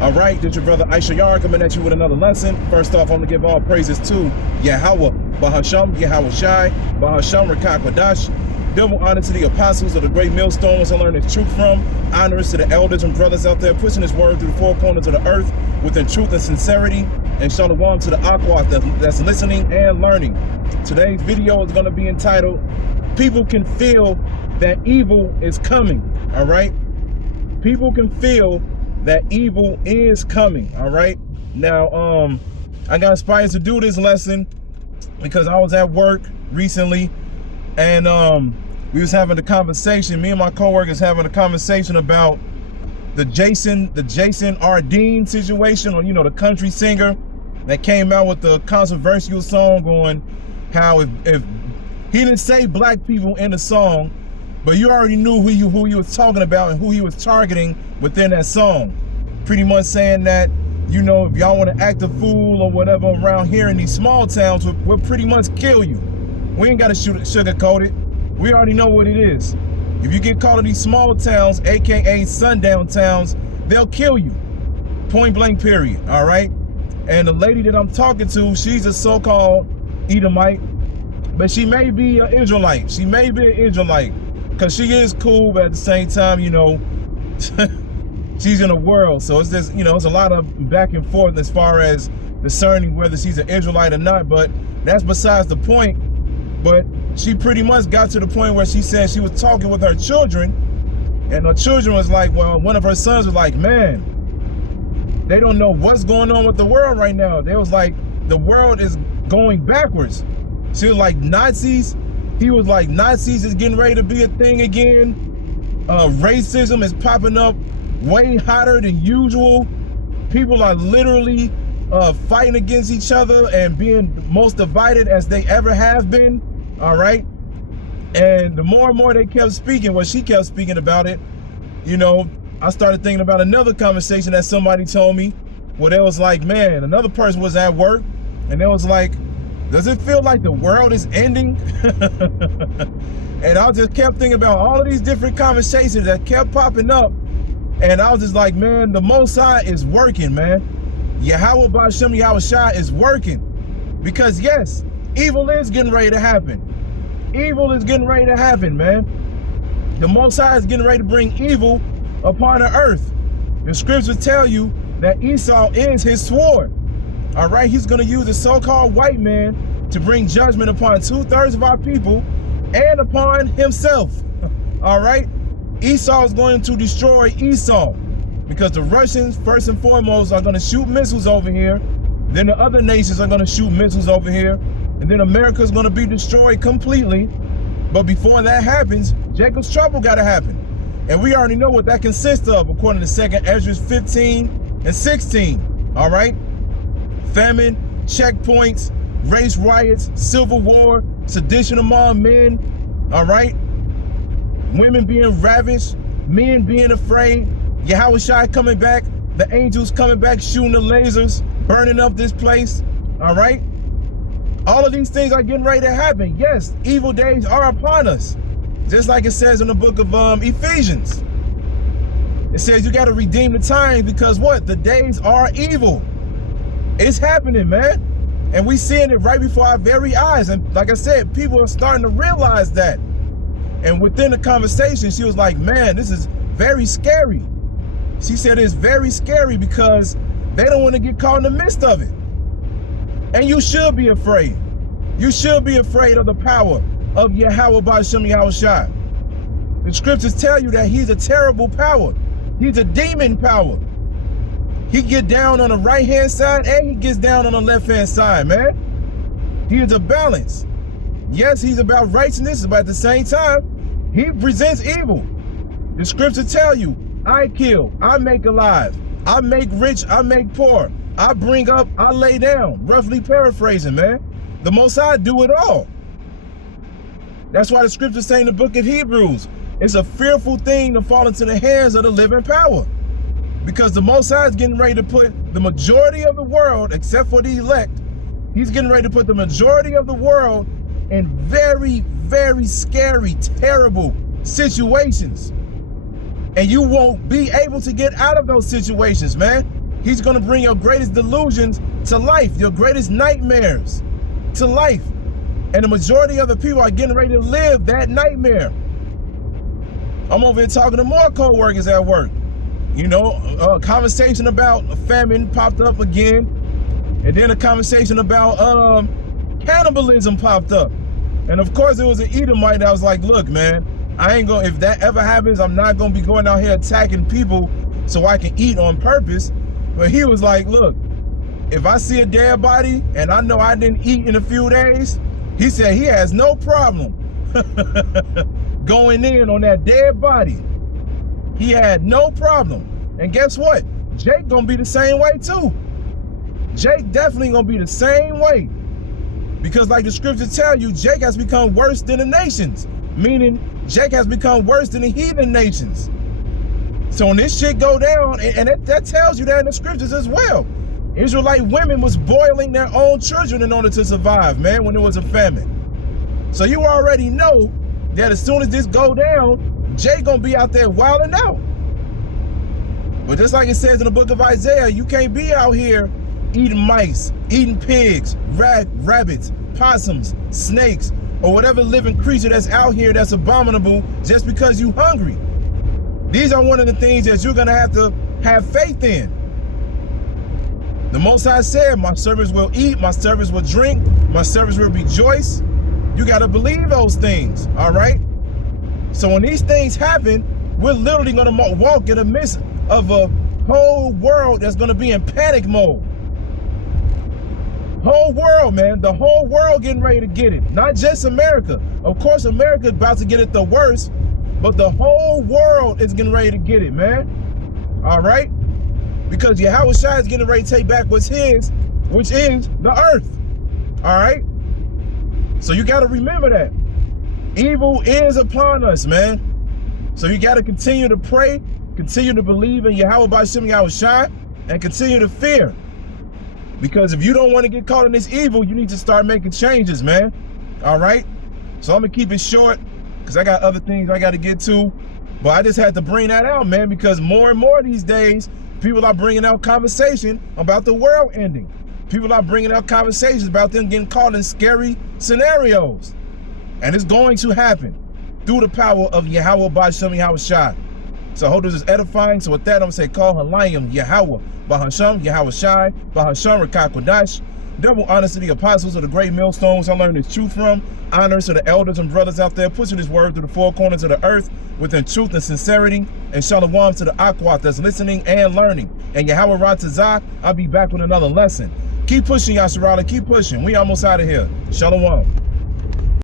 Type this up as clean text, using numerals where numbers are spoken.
All right, this is your brother Issachar coming at you with another lesson. First off, I'm going to give all praises to Yahweh, Bahasham, Yahweh Shai, Bahasham, Rachaa, Kodash. Double honor to the apostles of the great millstones I learned this truth from. Honors to the elders and brothers out there pushing this word through the four corners of the earth within truth and sincerity. And shalom to the aqua that's listening and learning. Today's video is going to be entitled, People Can Feel That Evil is Coming. All right? People can feel that evil is coming. All right? Now, I got inspired to do this lesson because I was at work recently and we was having a conversation, me and my coworkers having a conversation about the Jason Aldean situation, or the country singer that came out with the controversial song on how if he didn't say black people in the song, but you already knew who he was talking about and who he was targeting within that song. Pretty much saying that, if y'all want to act a fool or whatever around here in these small towns, we'll pretty much kill you. We ain't got to sugarcoat it. We already know what it is. If you get caught in these small towns, aka sundown towns, they'll kill you. Point blank period, all right? And the lady that I'm talking to, she's a so-called Edomite, but she may be an Israelite. She may be an Israelite, because she is cool, but at the same time, she's in the world. So it's just, it's a lot of back and forth as far as discerning whether she's an Israelite or not, but that's besides the point. But she pretty much got to the point where she said she was talking with her children, and her children was like, well, one of her sons was like, man, they don't know what's going on with the world right now. They was like, the world is going backwards. She was like, Nazis. He was like, Nazis is getting ready to be a thing again. Racism is popping up way hotter than usual. People are literally fighting against each other and being most divided as they ever have been. All right. And the more and more they kept speaking, she kept speaking about it, I started thinking about another conversation that somebody told me where they was like, man, another person was at work and they was like, does it feel like the world is ending? And I just kept thinking about all of these different conversations that kept popping up. And I was just like, man, the Most High is working, man. Yahweh Ba'Shem Yahweh Shai is working. Because yes, evil is getting ready to happen. Evil is getting ready to happen, man. The Most High is getting ready to bring evil upon the earth. The scriptures tell you that Esau is his sword. All right, he's going to use the so-called white man to bring judgment upon 2/3 of our people and upon himself. All right, Esau is going to destroy Esau because the Russians, first and foremost, are going to shoot missiles over here. Then the other nations are going to shoot missiles over here. And then America is going to be destroyed completely. But before that happens, Jacob's trouble got to happen. And we already know what that consists of, according to 2nd Ezra 15 and 16. All right? Famine, checkpoints, race riots, civil war, sedition among men. All right? Women being ravished, men being afraid. Yahweh Shai coming back, the angels coming back, shooting the lasers, burning up this place. All right? All of these things are getting ready to happen. Yes, evil days are upon us. Just like it says in the book of Ephesians. It says you got to redeem the times because what? The days are evil. It's happening, man. And we seeing it right before our very eyes. And like I said, people are starting to realize that. And within the conversation, she was like, man, this is very scary. She said it's very scary because they don't want to get caught in the midst of it. And you should be afraid. You should be afraid of the power of Yahweh Ba'Shem Yahweh Shai. The scriptures tell you that he's a terrible power. He's a demon power. He get down on the right-hand side and he gets down on the left-hand side, man. He is a balance. Yes, he's about righteousness, but at the same time, he presents evil. The scriptures tell you, I kill, I make alive, I make rich, I make poor, I bring up, I lay down. Roughly paraphrasing, man. The Most High do it all. That's why the scriptures say in the book of Hebrews, it's a fearful thing to fall into the hands of the living power. Because the Most High is getting ready to put the majority of the world, except for the elect, he's getting ready to put the majority of the world in very, very scary, terrible situations. And you won't be able to get out of those situations, man. He's going to bring your greatest delusions to life, your greatest nightmares to life. And the majority of the people are getting ready to live that nightmare. I'm over here talking to more co-workers at work. You know, a conversation about a famine popped up again. And then a conversation about cannibalism popped up. And of course, it was an Edomite that was like, look, man, I ain't gonna, if that ever happens, I'm not gonna be going out here attacking people so I can eat on purpose. But he was like, look, if I see a dead body and I know I didn't eat in a few days, he said he has no problem going in on that dead body. He had no problem. And guess what? Jake gonna be the same way too. Jake definitely gonna be the same way. Because like the scriptures tell you, Jake has become worse than the nations. Meaning, Jake has become worse than the heathen nations. So when this shit go down, and that tells you that in the scriptures as well. Israelite women was boiling their own children in order to survive, man, when there was a famine. So you already know that as soon as this go down, Jake gonna be out there wilding out. But just like it says in the book of Isaiah, you can't be out here eating mice, eating pigs, rabbits, possums, snakes, or whatever living creature that's out here that's abominable just because you hungry. These are one of the things that you're gonna have to have faith in. The Most High said, my servants will eat, my servants will drink, my servants will rejoice. You gotta believe those things, all right? So when these things happen, we're literally gonna walk in the midst of a whole world that's gonna be in panic mode. Whole world, man, the whole world getting ready to get it. Not just America. Of course, America is about to get it the worst, but the whole world is getting ready to get it, man. All right? Because Yahushua is getting ready to take back what's his, which is the earth. All right? So you got to remember that. Evil is upon us, man. So you got to continue to pray, continue to believe in Yahweh B'Shem Yahushua, and continue to fear. Because if you don't want to get caught in this evil, you need to start making changes, man. All right? So I'm going to keep it short because I got other things I got to get to. But I just had to bring that out, man, because more and more these days, people are bringing out conversation about the world ending. People are bringing out conversations about them getting caught in scary scenarios. And it's going to happen through the power of Yahweh B'Shem Yahushua. So I hope this is edifying. So with that, I'm going to say, call Halayim Yahweh B'Hashem Yahushai B'Hashem Rachaa Kodash. Double honors to the apostles of the great millstones I learned this truth from. Honors to the elders and brothers out there pushing this word through the four corners of the earth within truth and sincerity. And shalom to the Akwat that's listening and learning. And Yahweh Ratazah, I'll be back with another lesson. Keep pushing, Yasharala. Keep pushing. We almost out of here. Shalom.